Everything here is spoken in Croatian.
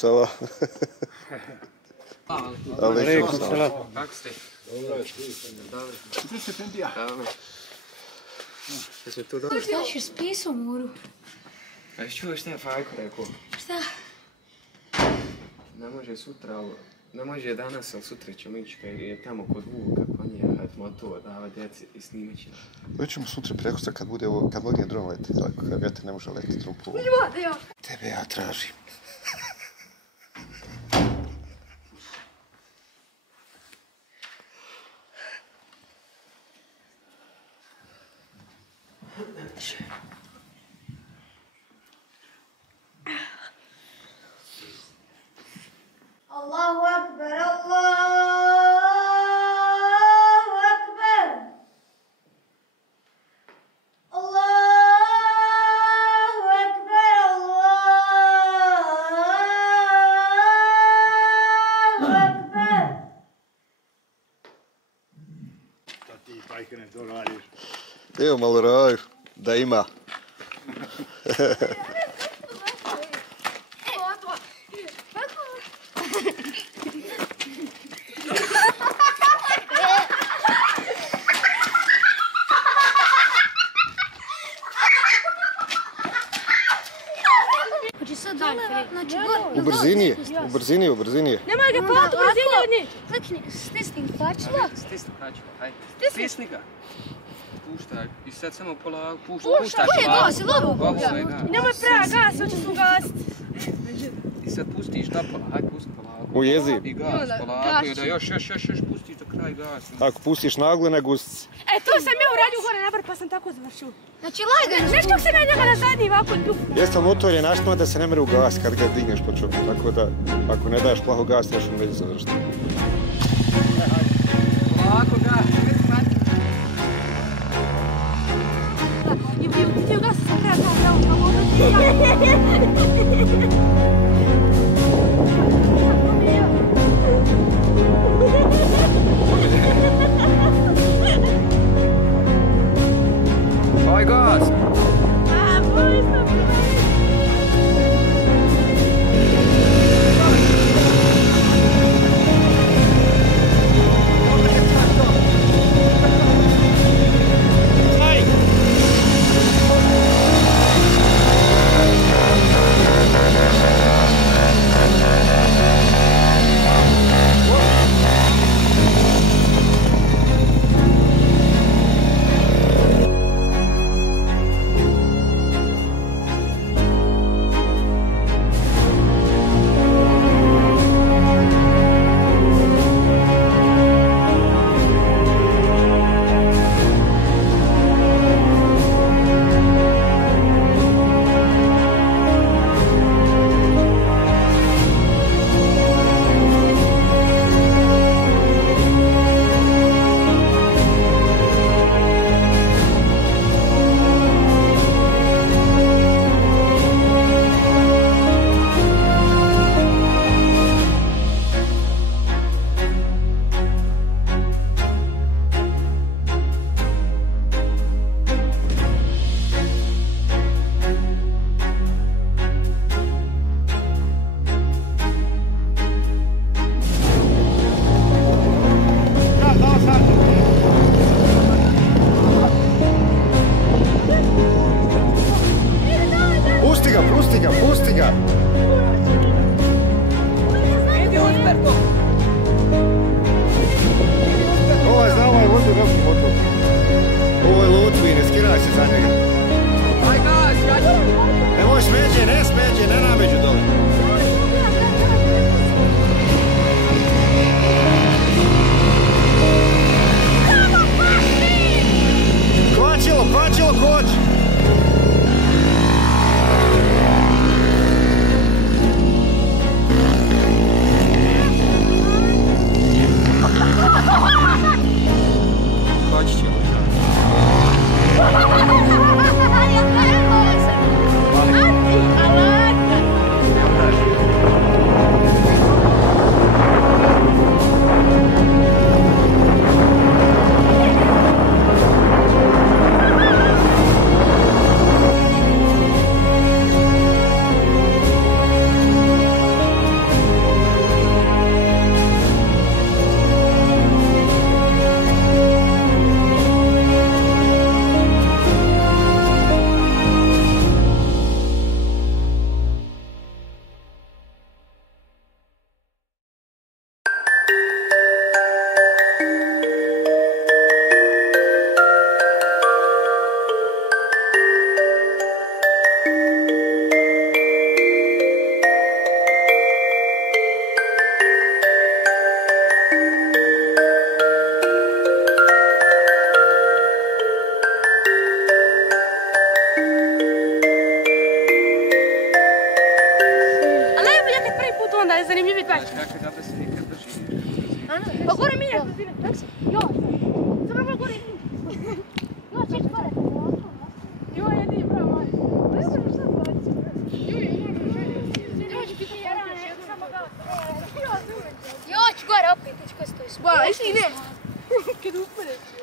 sava. Alejkum salam. Kako ste? Dobro. Gdje se pendija? Dobro. Jesi tu dobro? Znaš jer spisao moru. A jesi čuo šta je Fajko rekao? Šta? Ne može sutra ovo. Ne može danas, ali sutra ćemo ići kad je tamo kod Vuka, pa nije had motor, davat djeci i snimat će. Već ćemo sutra prekosta kad bude ovo, kad vodnje dron leti, tako kad vjetar ne može letiti trupu. Tebe ja tražim. Allahu akbar, Allahu akbar. Allahu akbar, Allahu akbar. Šta ti pajkene to radiš? Evo malo raju, da ima. U brzini je. Nemoj ga pati, u brzini od njih. Klikni, stisni pačilo. Stisni pačilo, hajde. Stisni ga. Puštaj. I sad samo polako, puštaj. Koji je gas, ili ovo? Ovo je gas. Nemoj prava gas, hoće se ugasiti. I sad pustiš dopola, hajde pusti polako. Ujezi. I gas polako, i da još pustiš do kraj gas. Ako pustiš naglo na gustici. E, to sam ja uradio gore nabar pa sam tako završio. Znači, lagano. Znaš kako sam ja njega na zadnji ovako ljubu? Jeste, motor je naštima da se ne mere ugas kad ga digneš po čopu, tako da ako ne daješ plaho gas, neš on već završiti. Polako gas, već prati. Ti ugasi sam kraja gas, da ovo Daj gas! Pusti ga! Ovo je za ovaj vodu veliki motor. Ovo je Lutvi, ne skiraj se za njega. Daj gas, jači! Nemoj smeđe, ne nameđu dole. Kvačilo, koči! Koči ćemo. onda je zanimljiviji tvač. Znaš kako zato se nikad doživiš. Pa gore minja. Jo, samo malo gore minja. Jo, ček, gore. Jo, jedini prav mali. Ne znam šta doći. Jo, ću biti jarane, samo ga. Jo, ću gore opet, ću ko stojiš. Ba, išli ne. Kad upadeš.